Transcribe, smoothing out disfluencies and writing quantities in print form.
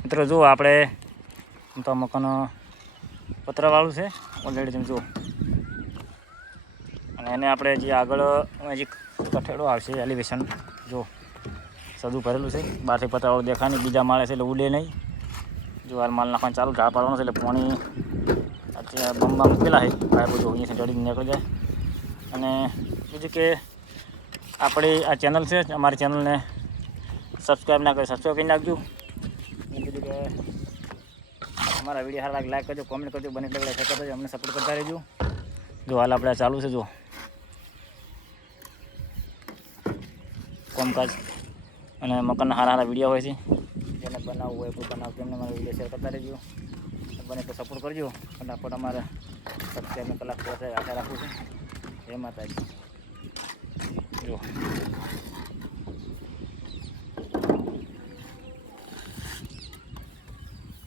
મિત્રો જુઓ આપણે તો મકાન પતરાવાળું છે ઓલરેડી તમે જુઓ, અને એને આપણે જે આગળ હજી કઠેડો આવશે એલિવેશન જો સદું ભરેલું છે, બહારથી પતરાવાળું દેખાય નહીં, બીજા માળે છે એટલે ઉડે નહીં. જો હાલ માલ નાખવાનું ચાલુ ઢાળ પાડવાનું છે એટલે પાણી બમમાં મૂકેલા છે પાઇપો જો અહીંયાથી જડીને નીકળી જાય. અને બીજું કે આપણી આ ચેનલ છે, અમારી ચેનલને સબસ્ક્રાઈબ ના કરી સબસ્ક્રાઈબ કરી નાખજો. બીજું કે અમારા વિડીયો સારા લાઈક કરજો, કોમેન્ટ કરજો, બને એટલે શેર કરજો, અમને સપોર્ટ કરતા રહેજો. જો હાલ આપણે ચાલુ છે જો કોમકાજ, અને મકાનના સારા સારા વિડીયો હોય છે, જેને બનાવવું હોય કોઈ બનાવવું તેમને મારા વિડીયો શેર કરતા રહેજો, બને તો સપોર્ટ કરજો. ફટાફટ અમારે સબસ્ક્રાઈબની કલાક પૂરા થાય આશા રાખું છું. જય માતાજી. જો